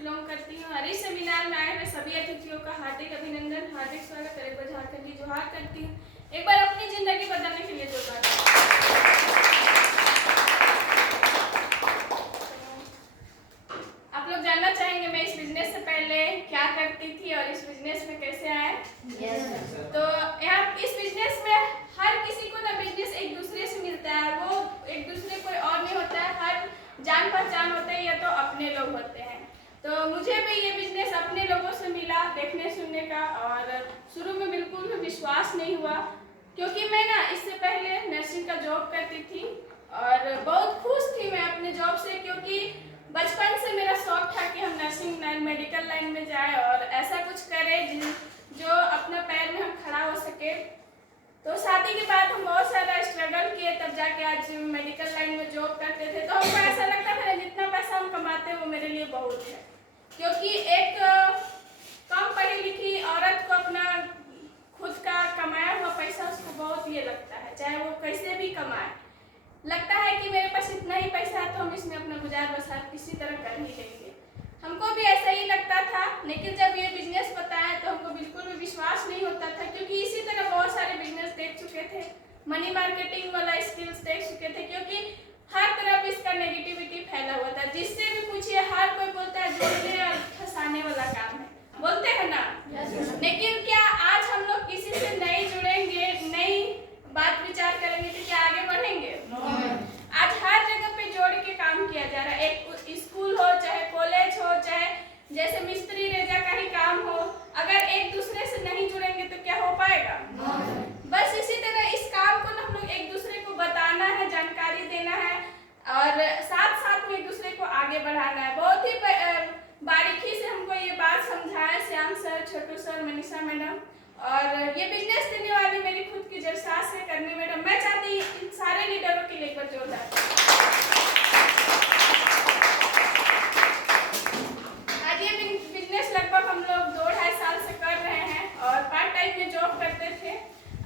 Belong करती हूँ। और इस सेमिनार में आए हुए सभी अतिथियों का हार्दिक अभिनंदन, हार्दिक स्वागत और एक बार झारखंडी जोहार करती हूँ। एक बार अपनी जिंदगी बदलने के लिए जोरदार। आप लोग जानना चाहेंगे मैं इस बिजनेस से पहले क्या करती थी और इस बिजनेस में कैसे आए? तो यहाँ इस बिजनेस में हर किसी को ना बिजनेस एक दूसरे से मिलता है, वो एक दूसरे कोई और नहीं होता है, हर जान पहचान होते हैं या तो अपने लोग होते हैं। तो मुझे भी ये बिजनेस अपने लोगों से मिला देखने सुनने का, और शुरू में बिल्कुल भी विश्वास नहीं हुआ क्योंकि मैं ना इससे पहले नर्सिंग का जॉब करती थी और बहुत खुश थी मैं अपने जॉब से, क्योंकि बचपन से मेरा शौक था कि हम नर्सिंग लाइन मेडिकल लाइन में जाए और ऐसा कुछ करें जो अपना पैर में हम खड़ा हो सके। तो शादी के बाद हम बहुत सारा स्ट्रगल किए, तब जाके आज मेडिकल लाइन में जॉब करते थे। तो हमको ऐसा लगता था जितना पैसा हम कमाते हैं वो मेरे लिए बहुत है, क्योंकि एक कम पढ़ी लिखी औरत को अपना खुद का कमाया हुआ पैसा उसको बहुत ये लगता है, चाहे वो कैसे भी कमाए, लगता है कि मेरे पास इतना ही पैसा है तो हम इसमें अपना गुजार बसर किसी तरह कर ही लेंगे। हमको भी ऐसा ही लगता था, लेकिन जब ये बिजनेस बताया तो हमको बिल्कुल भी विश्वास नहीं होता था, क्योंकि इसी तरह बहुत सारे बिजनेस देख चुके थे, मनी मार्केटिंग वाला स्किल्स देख चुके थे, क्योंकि हर तरफ इसका नेगेटिविटी फैला हुआ था। जिससे भी पूछिए हर कोई बोलता है जोड़ने और फंसाने वाला काम है, बोलते हैं ना। लेकिन क्या आज हम लोग किसी से नहीं जुड़ेंगे, नई बात विचार करेंगे तो क्या आगे बढ़ेंगे? आज हर जगह पे जोड़ के काम किया जा रहा है, एक स्कूल हो चाहे कॉलेज हो चाहे जैसे मिस्त्री रेजा का ही काम हो, अगर एक दूसरे से नहीं जुड़ेंगे तो क्या हो पाएगा? बस इसी तरह इस काम को ना हम लोग एक दूसरे को बताना है, जानकारी देना है और साथ साथ में एक दूसरे को आगे बढ़ाना है। बहुत ही बारीकी से हमको ये बात समझाया श्याम सर, छोटू सर, मनीषा मैडम, और ये बिजनेस देने वाली मेरी खुद की जब सास है करनी मैडम। मैं चाहती इन सारे लीडरों के लिए एक बार जोरदार। आज ये बिजनेस लगभग हम लोग 2-2.5 साल से कर रहे हैं और पार्ट टाइम में जॉब करते थे।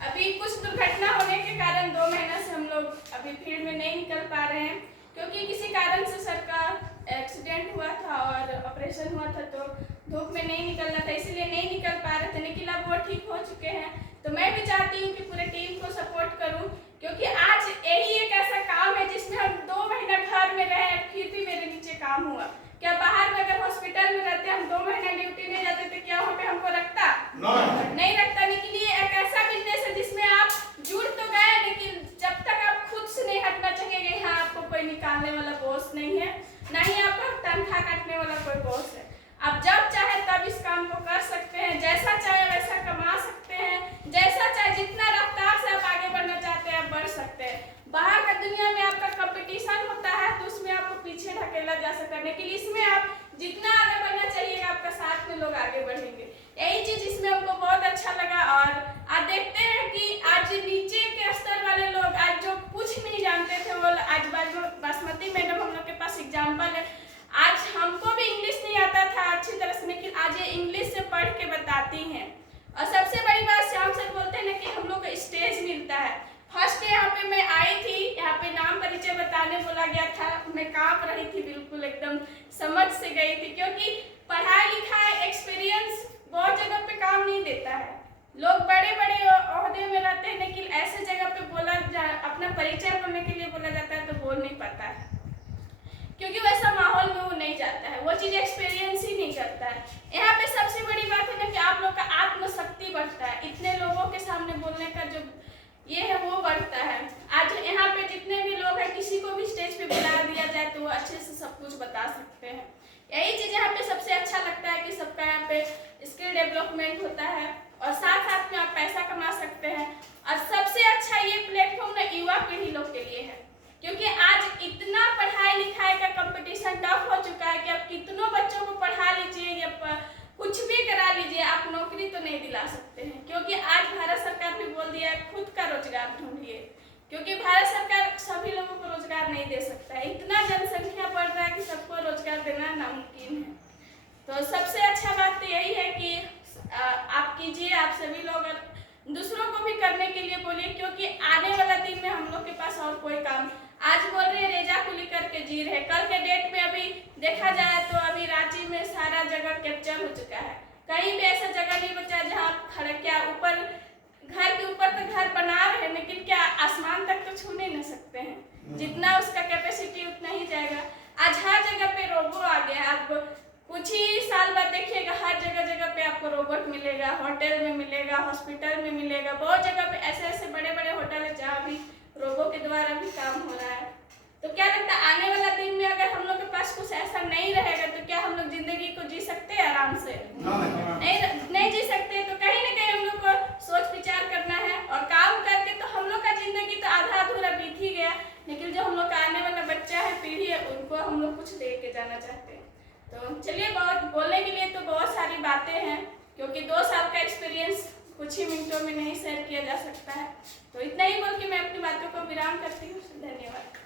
अभी कुछ दुर्घटना होने के कारण 2 महीना से हम लोग अभी फील्ड में नहीं निकल पा रहे हैं, क्योंकि किसी कारण से सर का एक्सीडेंट हुआ था और ऑपरेशन हुआ था, तो धूप में नहीं निकलना था, इसलिए नहीं निकल पा रहे थे। लेकिन अब वो ठीक हो चुके हैं, तो मैं भी चाहती हूँ कि पूरे टीम को सपोर्ट करूँ, क्योंकि आज यही एक ऐसा काम है जिसमें हम 2 महीना घर में रहे फिर भी मेरे नीचे काम हुआ। क्या बाहर में अगर हॉस्पिटल में रहते हम 2 महीना ड्यूटी नहीं जाते तो क्या वहाँ पे हमको रखता? नहीं रखता। लेकिन ये एक ऐसा बिजनेस है जिसमें आप जुड़ तो गए, लेकिन जब तक आप खुद से नहीं हटना चाहेंगे, यहाँ आपको कोई निकालने वाला बॉस नहीं है, ना ही आपका तनख्वाह काटने वाला कोई बॉस है। आप जब चाहे तब इस काम को कर सकते हैं, जैसा चाहे वैसा कमा सकते हैं, जैसा चाहे जितना रफ्तार से आप आगे बढ़ना चाहते हैं आप बढ़ सकते हैं। बाहर का दुनिया में आपका कंपटीशन होता है तो उसमें आपको पीछे ढकेला जा सकता है, लेकिन इसमें आप जितना आगे बढ़ना चाहिए आपका साथ में लोग आगे बढ़ेंगे। यही चीज इसमें हमको बहुत अच्छा लगा। और आज देखते हैं कि आज नीचे के स्तर वाले लोग आज जो कुछ नहीं जानते थे वो आज बासमती मैडम हम लोग के पास एग्जाम्पल है। आज हमको भी इंग्लिश नहीं आता था अच्छी तरह से, लेकिन आज ये इंग्लिश से पढ़ के बताती हैं। और सबसे बड़ी बात श्याम सर बोलते हैं ना कि हम लोग को स्टेज मिलता है। फर्स्ट यहाँ पे मैं आई थी, यहाँ पे नाम परिचय बताने बोला गया था, मैं कांप रही थी, बिल्कुल एकदम समझ से गई थी, क्योंकि पढ़ाई लिखाई एक्सपीरियंस बहुत जगह पे काम नहीं देता है। लोग बड़े बड़े ओहदे में रहते हैं, लेकिन ऐसे जगह पे अपना परिचय बोलने के लिए बोला जाता है तो बोल नहीं पाता है, क्योंकि वैसा माहौल में वो नहीं जाता है, वो चीज़ एक्सपीरियंस ही नहीं करता है। यहाँ पे सबसे बड़ी बात है ना कि आप लोग का आत्मशक्ति बढ़ता है, इतने लोगों के सामने बोलने का जो ये है वो बढ़ता है। आज यहाँ पे जितने भी लोग हैं किसी को भी स्टेज पे बुला दिया जाए तो वो अच्छे से सब कुछ बता सकते हैं। यही चीज़ यहाँ पे सबसे अच्छा लगता है कि सबका यहाँ पे स्किल डेवलपमेंट होता है और साथ साथ में आप पैसा कमा सकते हैं। और सबसे अच्छा ये प्लेटफॉर्म ना युवा पीढ़ी लोग के लिए है, क्योंकि आज इतना पढ़ाई लिखाई का कंपटीशन टफ हो चुका है कि आप कितनों बच्चों को पढ़ा लीजिए या कुछ भी करा लीजिए, आप नौकरी तो नहीं दिला सकते हैं, क्योंकि आज भारत सरकार ने बोल दिया है खुद का रोजगार ढूंढिए, क्योंकि भारत सरकार सभी लोगों को रोजगार नहीं दे सकता है। इतना जनसंख्या बढ़ रहा है कि सबको रोजगार देना नामुमकिन है। तो सबसे अच्छा बात तो यही है कि आप कीजिए, आप सभी लोग दूसरों को भी करने के लिए बोलिए, क्योंकि आने वाला दिन में हम लोग के पास और कोई काम, आज बोल रहे हैं रेजा कुली करके जी रहे, कल के डेट में अभी देखा जाए तो अभी रांची में सारा कैप्चर हो चुका है। कहीं भी ऐसा जगह नहीं बचा जहाँ खड़ा क्या ऊपर घर के ऊपर तो घर बना रहे हैं, लेकिन क्या आसमान तक तो छू नहीं सकते हैं। जितना उसका कैपेसिटी उतना ही जाएगा। आज हर जगह पे रोबो आ गया। आप कुछ ही साल बाद देखिएगा हर जगह जगह पे आपको रोबोट मिलेगा, होटल में मिलेगा, हॉस्पिटल में मिलेगा। बहुत जगह पे ऐसे ऐसे बड़े बड़े होटल है जहाँ भी रोबो के द्वारा भी काम हो रहा है। तो क्या लगता है आने वाला दिन में अगर हम लोग के पास कुछ ऐसा नहीं रहेगा तो क्या हम लोग जिंदगी को जी सकते हैं आराम से? नहीं जी सकते। तो कहीं ना कहीं हम लोग को सोच विचार करना है और काम करके तो हम लोग का जिंदगी तो आधा अधूरा बीत ही गया, लेकिन जो हम लोग का आने वाला बच्चा है, पीढ़ी है, उनको हम लोग कुछ दे के जाना चाहते हैं। तो चलिए, बहुत बोलने के लिए तो बहुत सारी बातें हैं, क्योंकि 2 साल का एक्सपीरियंस कुछ ही मिनटों में नहीं शेयर किया जा सकता है। तो इतना ही बोल के मैं अपनी बातों को विराम करती हूँ। धन्यवाद।